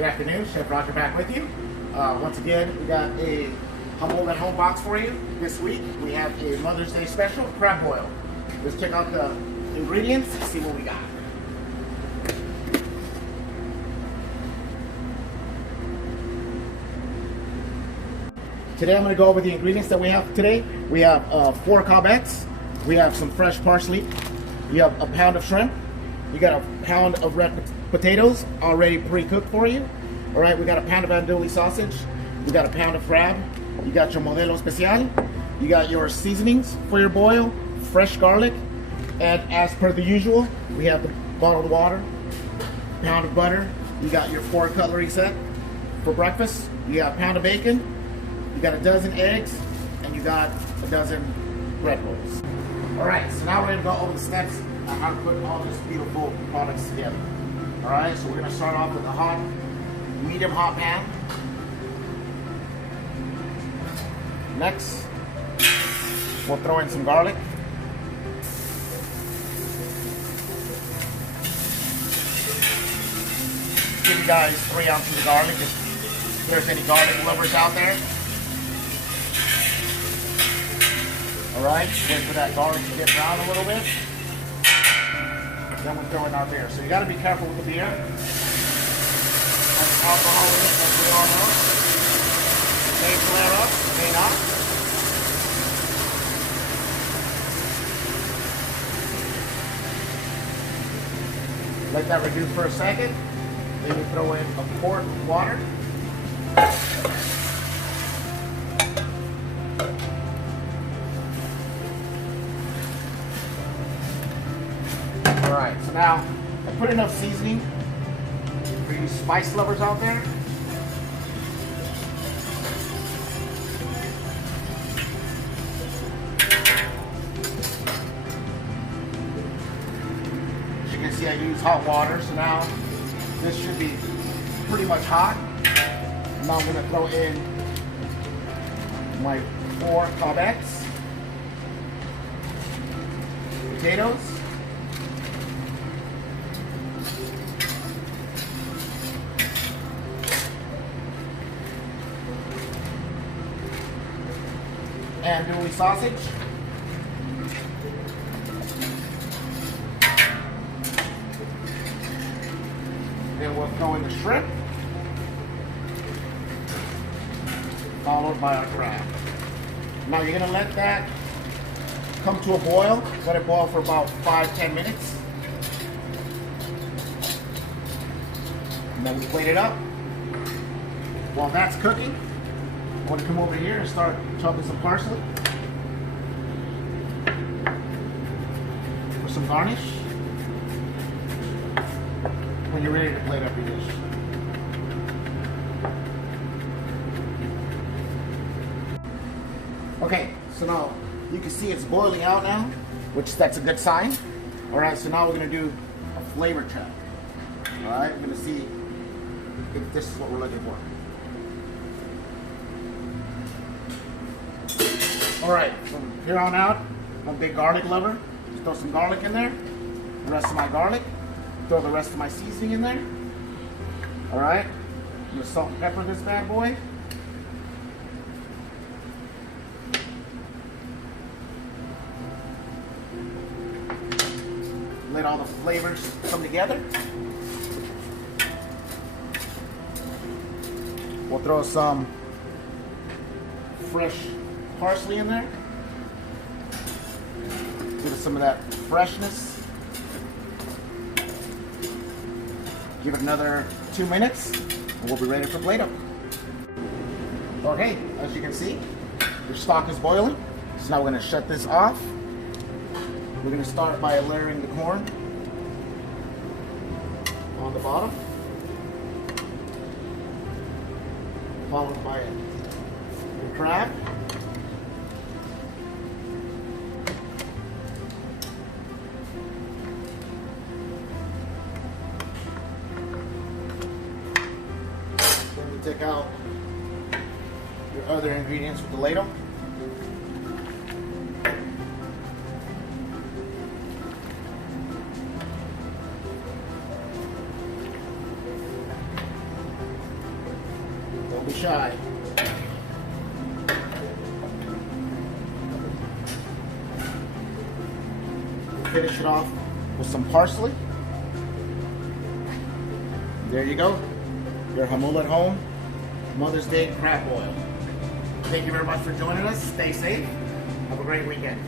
Good afternoon, Chef Roger back with you. Once again, we got a ha-mool at home box for you. This week, we have a Mother's Day special, crab boil. Let's check out the ingredients and see what we got. Today I'm going to go over the ingredients that we have today. We have 4 courgettes. We have some fresh parsley. You have a pound of shrimp. You got a pound of red potatoes already pre-cooked for you. All right, we got a pound of andouille sausage. We got a pound of crab. You got your modelo especial. You got your seasonings for your boil, fresh garlic, and as per the usual, we have the bottled water, pound of butter. You got your 4 cutlery set for breakfast. You got a pound of bacon. You got a dozen eggs, and you got a dozen bread rolls. All right, so now we're gonna go over the steps on how to put all these beautiful products together. All right, so we're gonna start off with a medium hot pan. Next, we'll throw in some garlic. Give you guys 3 ounces of garlic if there's any garlic lovers out there. All right, wait for that garlic to get brown a little bit. Then we'll throw it out there. So you got to be careful with the beer. Has alcohol in it, as we all know. It may flare up, it may not. Let that reduce for a second. Then you throw in a quart of water. Alright, so now I put enough seasoning for you spice lovers out there. As you can see, I use hot water, so now this should be pretty much hot. Now I'm going to throw in my 4 courgettes, potatoes, andouille sausage, then we'll throw in the shrimp, followed by our crab. Now you're gonna let that come to a boil. Let it boil for about 5-10 minutes. And then we plate it up. While that's cooking, I'm going to come over here and start chopping some parsley for some garnish when you're ready to plate up your dish. Okay, so now you can see it's boiling out now, which that's a good sign. All right, so now we're going to do a flavor check. All right, we're going to see if this is what we're looking for. All right, from here on out, I'm a big garlic lover. Just throw some garlic in there, the rest of my garlic, throw the rest of my seasoning in there. All right, I'm gonna salt and pepper this bad boy. Let all the flavors come together. We'll throw some fresh parsley in there. Give it some of that freshness. Give it another 2 minutes and we'll be ready for plate up. Okay, as you can see, your stock is boiling. So now we're going to shut this off. We're going to start by layering the corn on the bottom, followed by the crab. Take out your other ingredients with the ladle. Don't be shy. Finish it off with some parsley. There you go. Your ha-mool at home Mother's Day crab boil. Thank you very much for joining us. Stay safe. Have a great weekend.